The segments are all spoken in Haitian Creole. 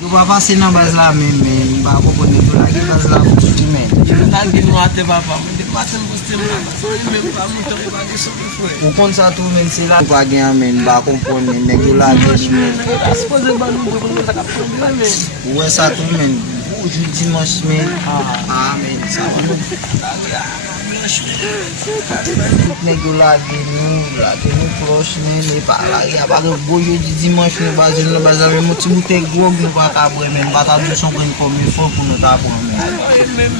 Yo pa pase nan baz la men, ba ko konen to la ki baz la pou ti men. Nan gen mate papa, men de maten postem la. So men pa moto e ba geso pou fwe. Ou kon sa tou men se la pa gen men, ba kompon men, nek yo la gen men. Aspose ba nou kon ta ka prendre men. Ou sa tou men, ou ju dimanche men. Men, sa va. Nek yo la gen nou proche men, e pa la ya pa de boyo di dimanche nou bazen nou bazen men, moti moute grog nou pa kabre men, bata dou son kwen kom mi fon pou nou ta pon men. Men,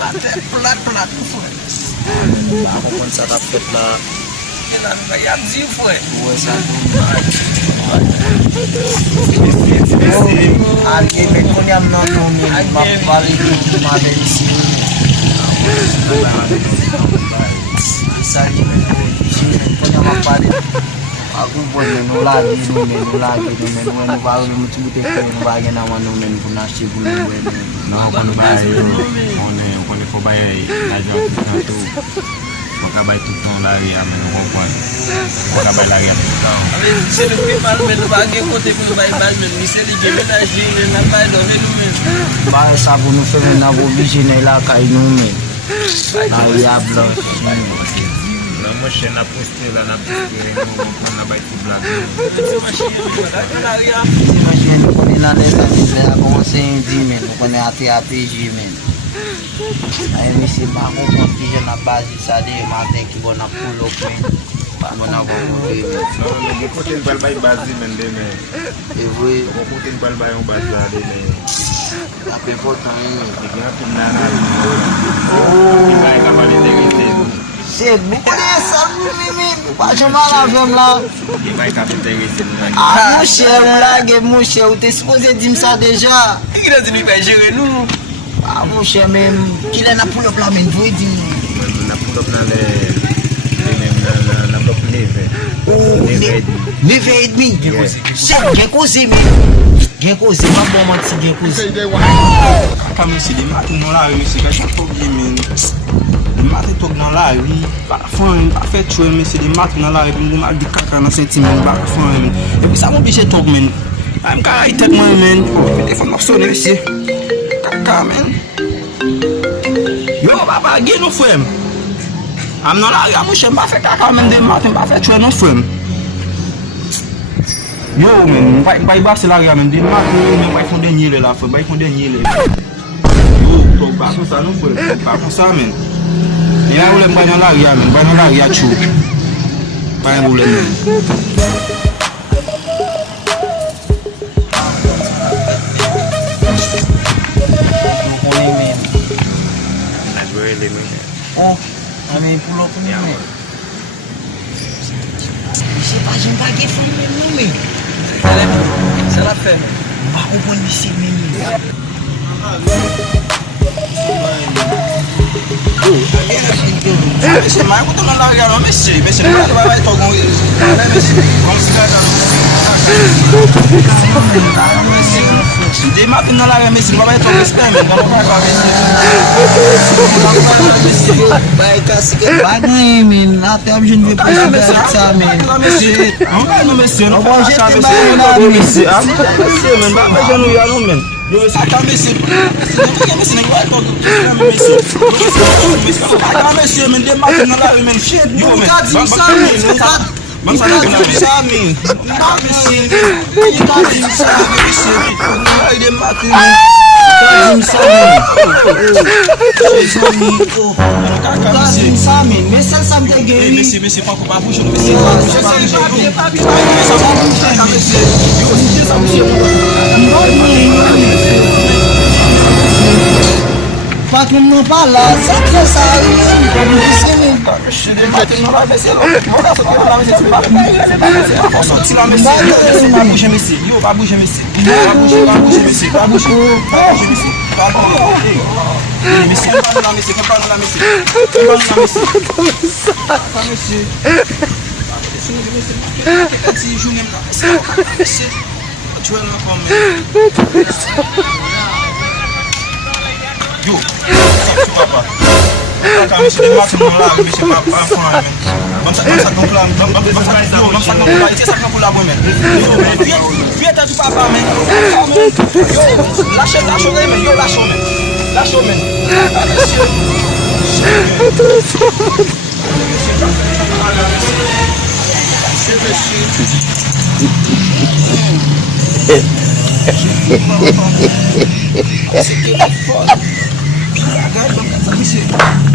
mate plat pou fwe. Ba kompon sa ta fet la. E la nou yap di fwe. Ou sa tou men. Alge men kon yam nan tou men, ma pale ki ma de isi. Sali men kon yam a pale. Aku pon men nou la di nou men, nou ba ou nou mouti boute kwen nou ba gen awan nou men pou nache pou nou men. Non, kon nou baye yo, on fò baye la jan tout nan tou. On ka baye tout nan la ria men, nou kompon. On ka baye la ria tout nan. Se nou kwe mal men, nou ba gen kote pou nou baye bal men, mi se li gen menaj li men, nan baye donre nou men. Baye sa pou nou fe men nan bo bijene la kay nou men. Na ria blanche men. Nan monshe na poste la, na poste nou kompon na baye tout blan. Se machine men, la ria. Se machine nou konen nan lesa men, se la komanse indi men, nou konen ate apeji men. Aye mi se pa kompon ki jen na bazi sa de maten ki bon na pull up men. Pa bon na bon kote men. Non, nou gen kote bal baye bazi men de men. E vwe, Nou kote bal baye yon bazi la de men. ape potan yon. E gen apim nan nan. Ki baye kapale de gite. Se, mou konen sa mou men, pa choman la vem la. Ki baye kapale de gite. Mouche, mou lage mouche, ou te suppose dim sa deja. Ki nan di mi baye jere nou? Mouche men, ki le na pull up la men, vwe di men. Na pull up nan le blok neve. Neve edmi. Se, gen koze men. Gen koze, ma bon mat si gen koze. Kaka misi de matin nan la ri, misi gajan tok di men. De matin tok nan la ri, baka fan, baka fet chwe misi de matin nan la ri, bin de mak di kaka nan senti men, baka fan men. E pi sa moun biche tok men. Ay mka ay tek mwen men. Pi defon map sone misi. Kaka men. Yo baba, gen nou fwem. Am nan la ri, amouche mba fe kaka men de matin, mba fe chwe nou fwem. Yo men, mpa base la ria men, de matin men, mpa yon den yile la fwe, mpa yon den yile. Yo, tok bakon sa nou fwe, bakon sa men. E la roule mpa yon la ria men, mpa yon la ria chou. Mpa yon roule men. Mwen men. Na jwere le men. Oh, ame pull up men. Se pa jen bagye fwen men nou men. Se la fe. Mba kompon misi men. Mese, mwa yon kote nan la ria nan mese, mese nou la baye tok yon mese, konsiga jan mese. De matin nan la ria mese, mwa baye tok mese men, nan wak a mese. Baye kasike bagay men, ate abjen ve pou yon Mese, sa men. an mese, On va jete baye nan mese. men, ba jan nou yan nou men. Yo mese, aka mese, mese nek wak tok aka mese men, de matin nan la ria men, yo men, Mam sa dik nan mese. Ay de matin men. Mese, pa kou pa bouche nou, mese. Patron nou pa la, sa tre sa yon. De matin nan la mese lò. Mwen la sote nan la mese, ti pa sorti nan mese. Pa bouche mese, yo pa bouche mese. Pa bouche mese. Mese, fè pa nou la mese. Ti jounen la mese. Chwe nan kon men. Yo, sa papa. kaka, monsieur, des matins dans la rue, monsieur, pas enfant, men. Bon, ça qu'on plan, bon, ça qu'on plan, c'est ça qu'on la men. Viens, t'as tout papa, men. Yo, lâchez, men, yo, lâchez, men. Lâchez, men.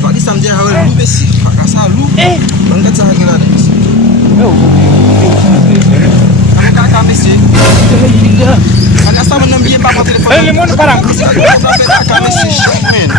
Pagi sampai hari lu besi, pakai salu, bangkat sehari lagi besi. Kakak besi, pakai sama nambiye papa telepon. Limon parang. Kakak besi, men.